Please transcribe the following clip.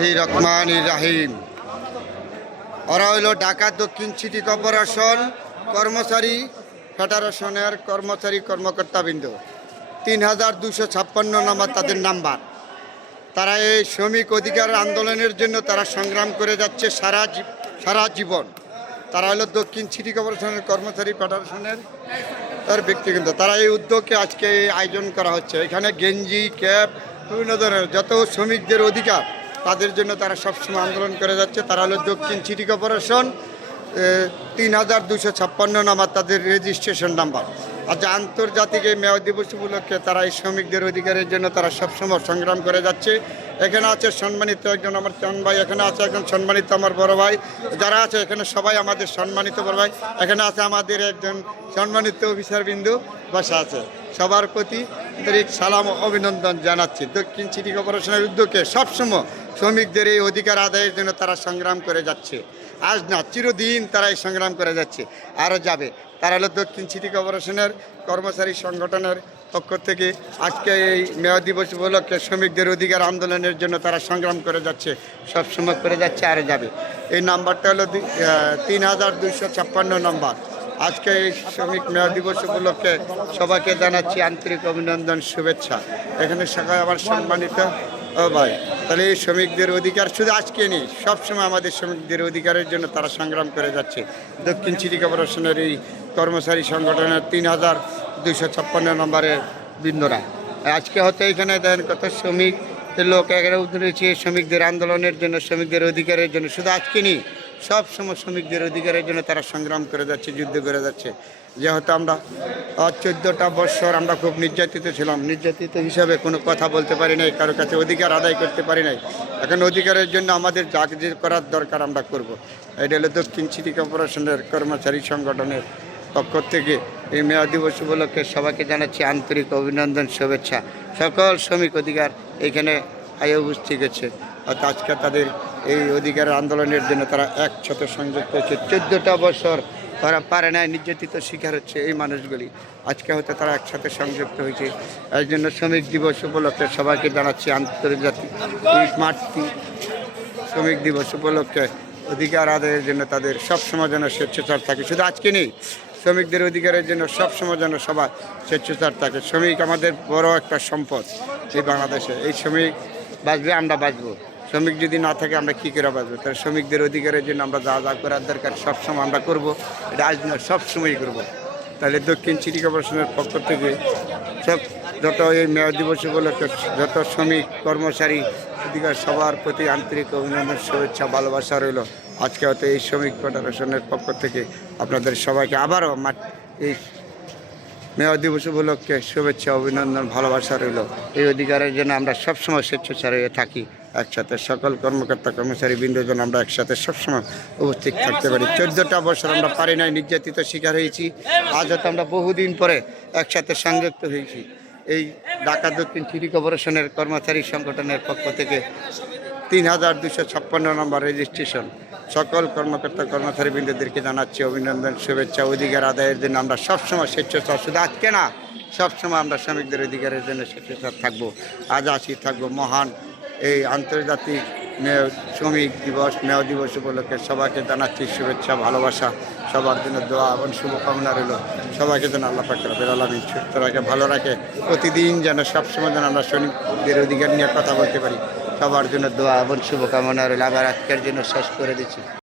বিসমিল্লাহির রহমানির রাহিম। ওরা হইল ঢাকা দক্ষিণ সিটি কর্পোরেশন কর্মচারী ফেডারেশনের কর্মকর্তাবৃন্দ। ৩,২৫৬ নম্বর তাদের নাম্বার। তারা এই শ্রমিক অধিকার আন্দোলনের জন্য তারা সংগ্রাম করে যাচ্ছে সারা জীবন। তারা হলো দক্ষিণ সিটি কর্পোরেশনের কর্মচারী ফেডারেশনের তার ব্যক্তিগত। তারা এই উদ্যোগকে আজকে আয়োজন করা হচ্ছে। এখানে গেঞ্জি ক্যাপ বিভিন্ন ধরনের যত শ্রমিকদের অধিকার তাদের জন্য তারা সবসময় আন্দোলন করে যাচ্ছে। তারা হলো দক্ষিণ সিটি কর্পোরেশন ৩,২৫৬ নাম্বার তাদের রেজিস্ট্রেশন নাম্বার। আজ আন্তর্জাতিক এই মেয় দিবস উপলক্ষে তারা এই শ্রমিকদের অধিকারের জন্য তারা সবসময় সংগ্রাম করে যাচ্ছে। এখানে আছে সম্মানিত একজন আমার চান ভাই, এখানে আছে একজন সম্মানিত আমার বড় ভাই, যারা আছে এখানে সবাই আমাদের সম্মানিত বড় ভাই। এখানে আছে আমাদের একজন সম্মানিত অফিসার বিন্দু বসা আছে। সবার প্রতি সালাম অভিনন্দন জানাচ্ছি। দক্ষিণ সিটি কর্পোরেশনের উদ্যোগে সবসময় শ্রমিকদের এই অধিকার আদায়ের জন্য তারা সংগ্রাম করে যাচ্ছে। আজ না, চিরদিন তারা এই সংগ্রাম করে যাচ্ছে, আরও যাবে। তারা হলো দক্ষিণ সিটি কর্পোরেশনের কর্মচারী সংগঠনের পক্ষ থেকে আজকে এই মেয় দিবস উপলক্ষে শ্রমিকদের অধিকার আন্দোলনের জন্য তারা সংগ্রাম করে যাচ্ছে, সবসময় করে যাচ্ছে, আরও যাবে। এই নাম্বারটা হলো ৩,২৫৬ নম্বর। আজকে এই শ্রমিক মেয় দিবস উপলক্ষে সবাইকে জানাচ্ছি আন্তরিক অভিনন্দন, শুভেচ্ছা। এখানে সবাই আমার সম্মানিত ভাই। তাহলে এই শ্রমিকদের অধিকার শুধু আজকে নেই, সবসময় আমাদের শ্রমিকদের অধিকারের জন্য তারা সংগ্রাম করে যাচ্ছে। দক্ষিণ সিটি কর্পোরেশনের এই কর্মচারী সংগঠনের ৩,২৫৬ নম্বরের বৃন্দরা আজকে হয়তো এখানে দেখেন কত শ্রমিক লোক এখানে উঠেছে শ্রমিকদের আন্দোলনের জন্য, শ্রমিকদের অধিকারের জন্য। শুধু আজকে নেই, সব সময় শ্রমিকদের অধিকারের জন্য তারা সংগ্রাম করে যাচ্ছে, যুদ্ধ করে যাচ্ছে। যেহেতু আমরা 14টা বৎসর আমরা খুব নির্যাতিত ছিলাম, নির্যাতিত হিসাবে কোনো কথা বলতে পারি নাই, কারোর কাছে অধিকার আদায় করতে পারি নাই। এখন অধিকারের জন্য আমাদের যা কিছু করার দরকার আমরা করব। এটা হলো দক্ষিণ সিটি কর্পোরেশনের কর্মচারী সংগঠনের পক্ষ থেকে এই মেয় দিবস উপলক্ষে সবাইকে জানাচ্ছি আন্তরিক অভিনন্দন, শুভেচ্ছা। সকল শ্রমিক অধিকার এখানে আয় উপস্থিত হচ্ছে। অর্থাৎ আজকে তাদের এই অধিকারের আন্দোলনের জন্য তারা একসাথে সংযুক্ত হচ্ছে। 14টা বছর তারা পারে না, নির্যাতিত শিকার হচ্ছে এই মানুষগুলি। আজকে হয়তো তারা একসাথে সংযুক্ত হয়েছে। এই জন্য শ্রমিক দিবস উপলক্ষে সবাইকে জানাচ্ছি আন্তর্জাতিক শ্রমিক দিবস উপলক্ষে অধিকার আদায়ের জন্য তাদের সবসময় যেন স্বেচ্ছাচার থাকে। শুধু আজকে নেই, শ্রমিকদের অধিকারের জন্য সবসময় যেন সবাই স্বেচ্ছাচার থাকে। শ্রমিক আমাদের বড় একটা সম্পদ এই বাংলাদেশে। এই শ্রমিক বাঁচবে, আমরা বাঁচবো। শ্রমিক যদি না থাকে আমরা কী করে বাঁচবো? তাহলে শ্রমিকদের অধিকারের জন্য আমরা যা যা করার দরকার সবসময় আমরা করব, এটা আজ না সবসময়ই করবো। তাহলে দক্ষিণ সিটি কর্পোরেশনের পক্ষ থেকে যত এই মেয় দিবস উপলক্ষে যত শ্রমিক কর্মচারী অধিকার সবার প্রতি আন্তরিক অভিনন্দন, শুভেচ্ছা, ভালোবাসা রইল। আজকে হয়তো এই শ্রমিক ফেডারেশনের পক্ষ থেকে আপনাদের সবাইকে আবারও এই মেয় দিবস উপলক্ষে শুভেচ্ছা, অভিনন্দন, ভালোবাসা রইল। এই অধিকারের জন্য আমরা সবসময় স্বেচ্ছাচার হয়ে থাকি একসাথে। সকল কর্মকর্তা কর্মচারী বৃন্দের জন্য আমরা একসাথে সবসময় উপস্থিত থাকতে পারি। 14টা বছর আমরা পারি নাই, নির্যাতিত শিকার হয়েছি। আজ হয়তো আমরা বহুদিন পরে একসাথে সংযুক্ত হয়েছি। এই ঢাকা দক্ষিণ সিটি কর্পোরেশনের কর্মচারী সংগঠনের পক্ষ থেকে ৩,২৫৬ নম্বর রেজিস্ট্রেশন। সকল কর্মকর্তা কর্মচারী বৃন্দদেরকে জানাচ্ছি অভিনন্দন, শুভেচ্ছা। অধিকার আদায়ের জন্য আমরা সবসময় স্বেচ্ছাচার, শুধু আজকে না, সবসময় আমরা শ্রমিকদের অধিকারের জন্য স্বেচ্ছাচার থাকবো, আজ আসি থাকবো। মহান এই আন্তর্জাতিক শ্রমিক দিবস মেয় দিবস উপলক্ষে সবাইকে জানাচ্ছি শুভেচ্ছা, ভালোবাসা। সবার জন্য দোয়া এবং শুভকামনা রইল। সবাইকে যেন আল্লাহ পাক রব্বুল আলামিন সুস্থ রাখে, ভালো রাখে। প্রতিদিন যেন সবসময় যেন আমরা শ্রমিকদের অধিকার নিয়ে কথা বলতে পারি। সবার জন্য দোয়া এবং শুভকামনা রইল। আবার আজকের জন্য শেষ করে দিচ্ছি।